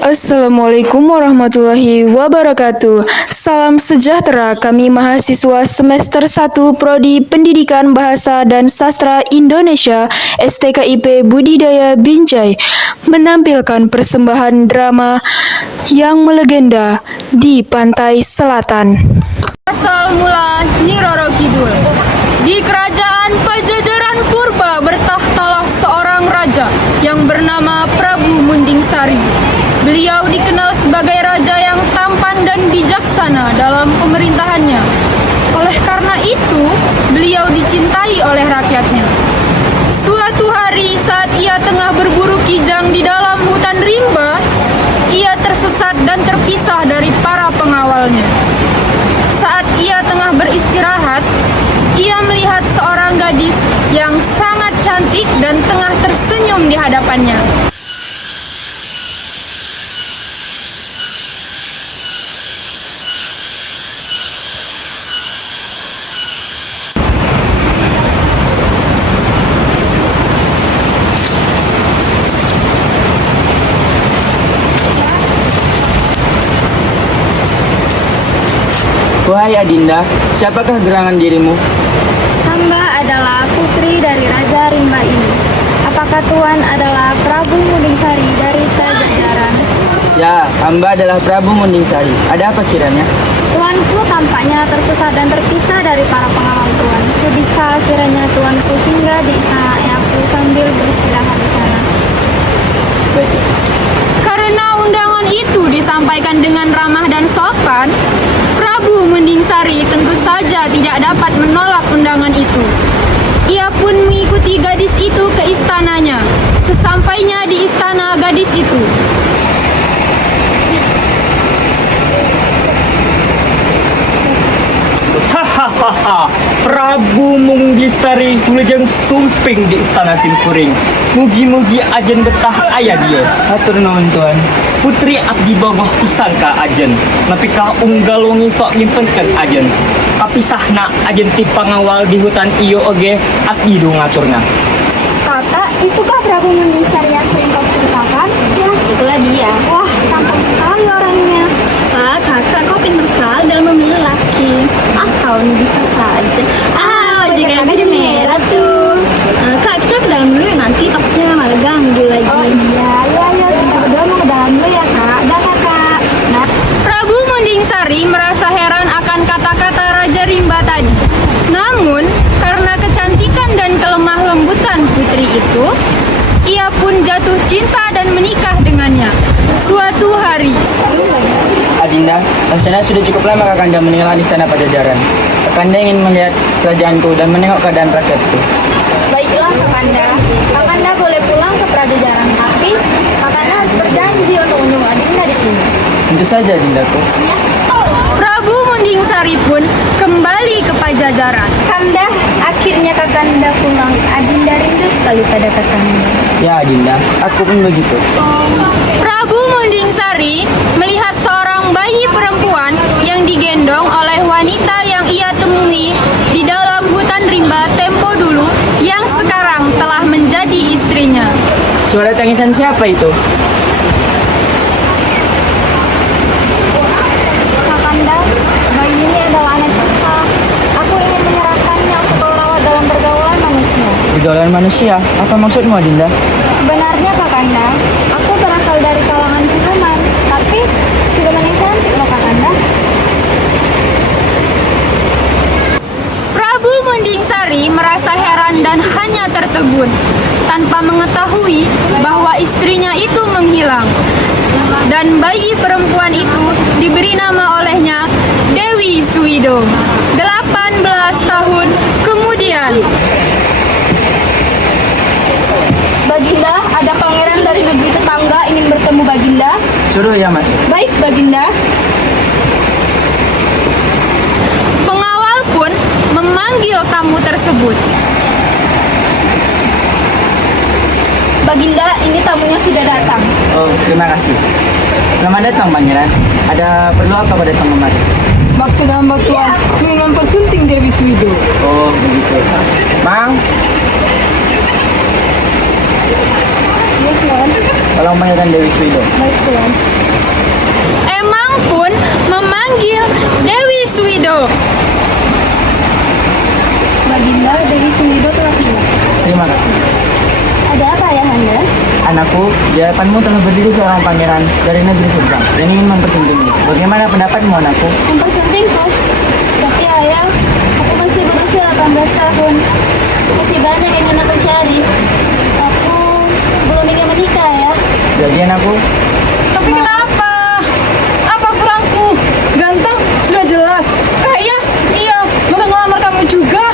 Assalamualaikum warahmatullahi wabarakatuh. Salam sejahtera, kami mahasiswa semester 1 Prodi Pendidikan Bahasa dan Sastra Indonesia STKIP Budidaya Binjai menampilkan persembahan drama yang melegenda di Pantai Selatan. Asal mula Nyi Roro Kidul. Di kerajaan Pajajaran purba bertahtalah seorang raja yang bernama Prabu Munding Sari. Beliau dikenal sebagai raja yang tampan dan bijaksana dalam pemerintahannya. Oleh karena itu, beliau dicintai oleh rakyatnya. Suatu hari saat ia tengah berburu kijang di dalam hutan rimba, ia tersesat dan terpisah dari para pengawalnya. Saat ia tengah beristirahat, ia melihat seorang gadis yang sangat cantik dan tengah tersenyum di hadapannya. Wahai Adinda, siapakah gerangan dirimu? Hamba adalah putri dari Raja Rimba ini. Apakah Tuan adalah Prabu Mundingsari dari Pajajaran? Ya, hamba adalah Prabu Mundingsari. Ada apa kiranya? Tuanku tampaknya tersesat dan terpisah dari para pengawal Tuan. Sudahkah kiranya Tuanku singgah di istana ayahku sambil beristirahat di sana? Karena undangan itu disampaikan dengan ramah dan sopan, Prabu Mundingsari tentu saja tidak dapat menolak undangan itu. Ia pun mengikuti gadis itu ke istananya. Sesampainya di istana gadis itu, Hahaha, Prabu Mundingsari ngejeng sumping di istana Simkuring. Mugi-mugi ajen betah ayah dia. Hatur nuhun Tuan. Putri abdi bawah pisangka ajen. Tapi kah unggal wengi sok nyimpenkeun ajen. Kapisahna ajen ti pangawal di hutan iyo oge abdi do ngaturna. Kakak, itukah Prabu Mundingsari yang sering kau ceritakan? Ya, itulah dia. Wah, tampan sekali orangnya. kakak kau pintar sekali dalam memilih laki. Kau ini bisa saja. Jika baju merah tuh. Kak, kita ke dalam dulu ya, nanti takutnya malah ganggu lagi. Oh iya, kita berdua mau ke dalam dulu ya kak. Dah kakak. Nah, Prabu Mundingsari merasa heran akan kata-kata Raja Rimba tadi. Namun, karena kecantikan dan kelemah lembutan putri itu, ia pun jatuh cinta dan menikah dengannya. Suatu hari, Adinda, rasanya sudah cukup lama Kakanda meninggalkan istana Pajajaran. Kakanda ingin melihat kerajaanku dan menengok keadaan rakyatku. baiklah kakanda. Kakanda boleh pulang ke Pajajaran, tapi kakanda harus berjanji untuk menjenguk Adinda di sini. Tentu saja Adindaku. Prabu Mundingsari pun kembali ke Pajajaran. Kanda, akhirnya kakanda pulang. Adinda rindu sekali pada kakanda. Ya Adinda, aku pun begitu. Prabu Mundingsari melihat seorang bayi perempuan yang digendong oleh wanita yang ia temui di dalam hutan rimba tempo dulu yang sekarang telah menjadi istrinya. Suara tangisan siapa itu? Kakanda, bayi ini adalah anak kita. Aku ingin menyerahkannya untuk kau rawat dalam pergaulan manusia. Pergaulan manusia? Apa maksudmu Adinda? Sebenarnya kakanda, aku berasal dari kalangan siluman, tapi siluman yang cantik loh kakanda. Prabu Mundingsari merasa heran dan hanya tertegun tanpa mengetahui bahwa istrinya itu menghilang. Dan bayi perempuan itu diberi nama olehnya Dewi Suwido. 18 tahun kemudian. Baginda, ada pangeran dari negeri tetangga ingin bertemu Baginda. Suruh ya Mas. Baik Baginda. Pengawal pun memanggil tamu tersebut. Baginda, ini tamunya sudah datang. Oh, terima kasih. Selamat datang Pangeran. Ada perlu apa pada datang kemari? Maksud hamba Tuan ingin mempersunting Dewi Suwido. Oh, begitu. Mang, Iya Tuan. Tolong panggilkan Dewi Swido. Baik Tuan. Emang pun memanggil Dewi Swido. Baginda, Dewi Swido telah tiba. Terima kasih. Ada apa ayahanda? Anakku, di hadapanmu telah berdiri seorang pangeran dari negeri seberang yang ingin mempersuntingmu. Bagaimana pendapatmu, anakku? Mempersuntingku. Tapi ayah, aku masih berusia 18 tahun. Masih banyak yang ingin aku cari. Aku belum ingin menikah ya. Jadi anakku, Tapi kenapa? Apa kurangku? Ganteng sudah jelas. Kaya? Iya. Bukan ngelamar kamu juga.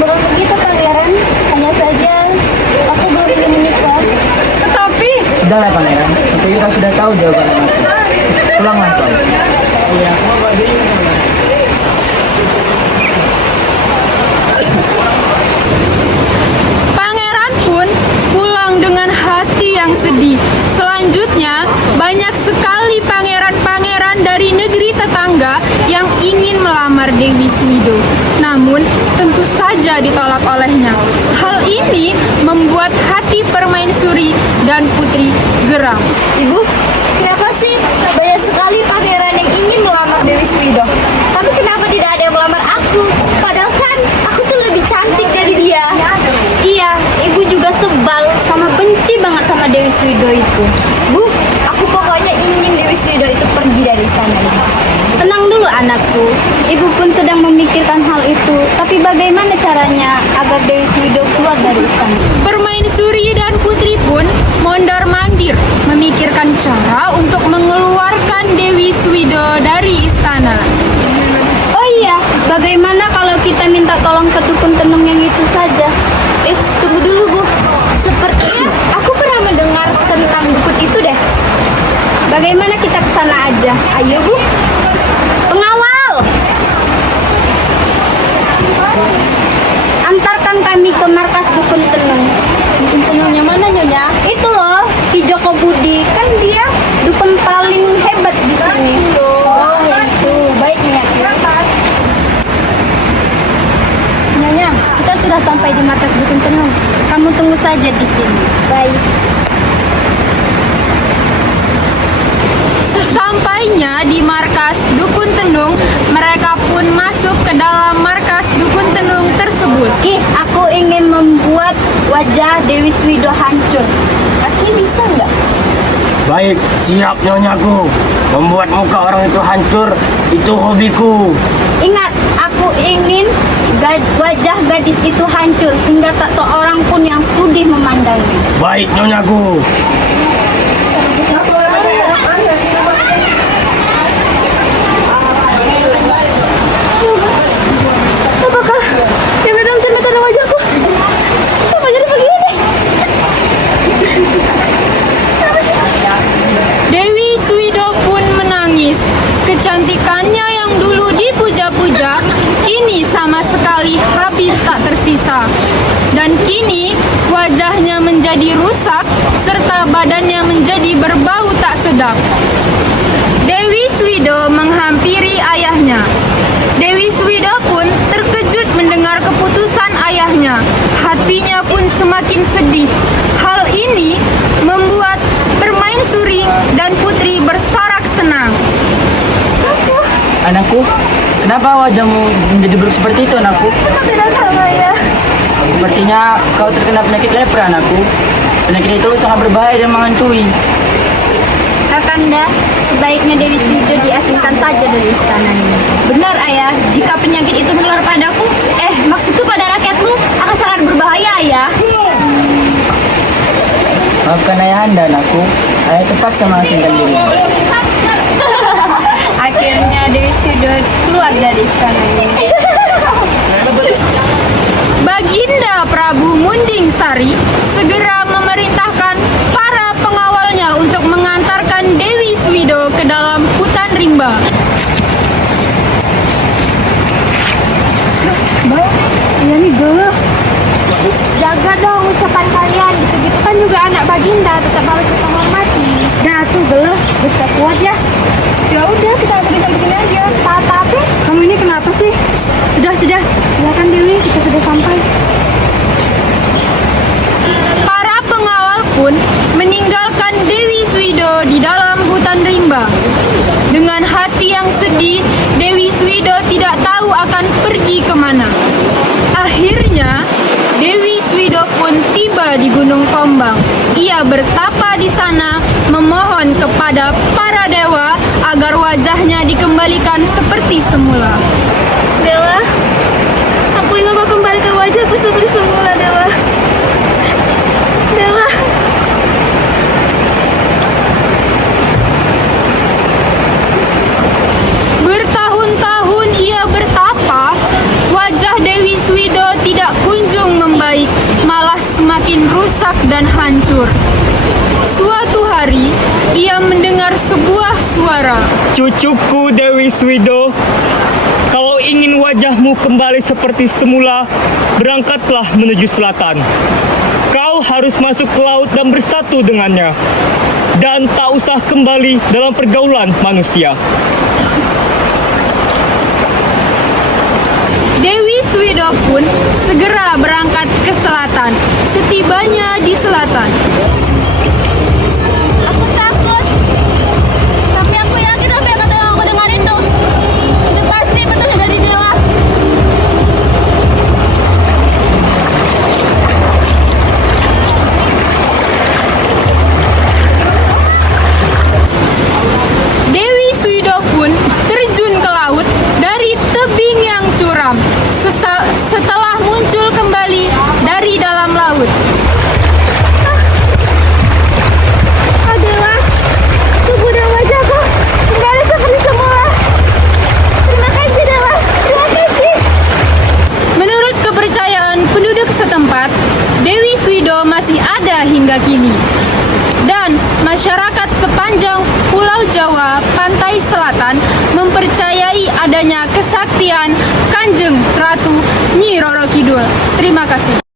Belum begitu pangeran. Hanya saja aku belum ingin menikah. Tetapi sudahlah pangeran. Itu kita sudah tahu jawaban anakku. Pulanglah kau. Pangeran pun pulang dengan hati yang sedih. Selanjutnya, banyak sekali pangeran-pangeran dari negeri tetangga yang ingin melamar Dewi Swido. Namun, tentu saja ditolak olehnya. Hal ini membuat hati permaisuri dan putri geram. Ibu, kenapa sih banyak sekali pangeran yang ingin melamar Dewi Swido? Tapi kenapa tidak ada yang melamar aku? Padahal kan aku tuh lebih cantik dari dia. Iya, ibu juga sebal sama benci banget sama Dewi Swido itu. Bu, aku pokoknya ingin Dewi Swido itu pergi dari istana ini. Tenang dulu anakku, ibu pun sedang memikirkan hal itu. Tapi bagaimana caranya agar Dewi Swido keluar dari istana? Permaisuri dan putri pun mondar-mandir memikirkan cara untuk mengeluarkan Dewi Swido dari istana. Oh iya, bagaimana kalau kita minta tolong ke dukun tenung yang itu saja? Tunggu dulu Bu. Sepertinya aku pernah mendengar tentang dukun itu deh. Bagaimana kita ke sana aja? Ayo Bu. Pengawal! Antarkan kami ke markas dukun tenung. Dukun tenungnya mana Nyonya? Itu loh, Ki Joko Budi. Kan dia dukun paling hebat di sini. Oh, itu. Baik Nyonya. Nyonya, kita sudah sampai di markas dukun tenung. Kamu tunggu saja di sini. Baik. Sesampainya di markas dukun tenung, mereka pun masuk ke dalam markas dukun tenung tersebut. Ki, aku ingin membuat wajah Dewi Swido hancur. Aki bisa nggak? Baik, siap Nyonya-ku. Membuat muka orang itu hancur, itu hobiku. Ingat, aku ingin wajah gadis itu hancur hingga tak seorang pun yang sudi memandangnya. Baik Nyonya-ku. Apakah yang dalam cerminan wajahku? Apa jadi begini? Dewi Swido pun menangis. Kecantikannya yang dulu dipuja-puja, kini sama sekali habis tak tersisa. Dan kini wajahnya menjadi rusak serta badannya menjadi berbau tak sedap. Dewi Swido menghampiri ayahnya. Dewi Swido pun terkejut mendengar keputusan ayahnya. Hatinya pun semakin sedih. Hal ini membuat permaisuri dan putri bersorak senang. anakku, kenapa wajahmu menjadi buruk seperti itu, anakku? Tidak sama ya. Sepertinya kau terkena penyakit lepra, anakku. Penyakit itu sangat berbahaya dan menghantui. Kakanda, sebaiknya Dewi Swido diasingkan saja dari istana ini. Benar ayah, jika penyakit itu menular padaku, maksudku pada rakyatmu, akan sangat berbahaya ayah. Maafkan ayahanda, anakku. Ayah terpaksa mengasingkan diri. Akhirnya Dewi Swido keluar dari istana ini. Baginda Prabu Munding Sari segera memerintahkan para pengawalnya untuk mengantarkan Dewi Swido ke dalam hutan rimba. Iya nih gelap. Jaga dong ucapan kalian. Begitu kan juga anak Baginda tetap harus kita hormati. Dah tuh gelap, bisa kuat ya. Ya udah kita anterin sampai sini aja. Tapi kamu ini kenapa sih? Sudah. Silakan Dewi, kita sudah sampai. Para pengawal pun pun meninggalkan Dewi Swido di dalam hutan rimba. Dengan hati yang sedih, Dewi Swido tidak tahu akan pergi kemana. Akhirnya, Dewi Swido pun tiba di Gunung Kombang. Ia bertapa di sana, memohon kepada para dewa agar wajahnya dikembalikan seperti semula. Dewa, aku ingin kau kembalikan wajahku seperti semula, Dewa. Dewa. Bertahun-tahun ia bertapa, wajah Dewi Swido tidak kunjung membaik, malah semakin rusak dan hancur. Suatu hari, ia mendengar sebuah suara. Cucuku Dewi Swido, kalau ingin wajahmu kembali seperti semula, berangkatlah menuju selatan. Kau harus masuk ke laut dan bersatu dengannya. Dan tak usah kembali dalam pergaulan manusia. Dewi Swido pun segera berangkat ke selatan. Setibanya di selatan, Aku takut. Tapi aku yakin apa yang kata aku dengar itu. Itu pasti betul dari dewa. Dewi Swido pun terjun ke laut dari tebing yang curam. Setelah muncul kembali dari dalam laut, Dewa, tubuh dan wajahku kembali seperti semula. Terima kasih Dewa, terima kasih. menurut kepercayaan penduduk setempat, Dewi Swido masih ada hingga kini. Dan masyarakat sepanjang Pulau Jawa pantai selatan mempercayai adanya kesaktian Kanjeng Ratu Nyi Roro Kidul. Terima kasih.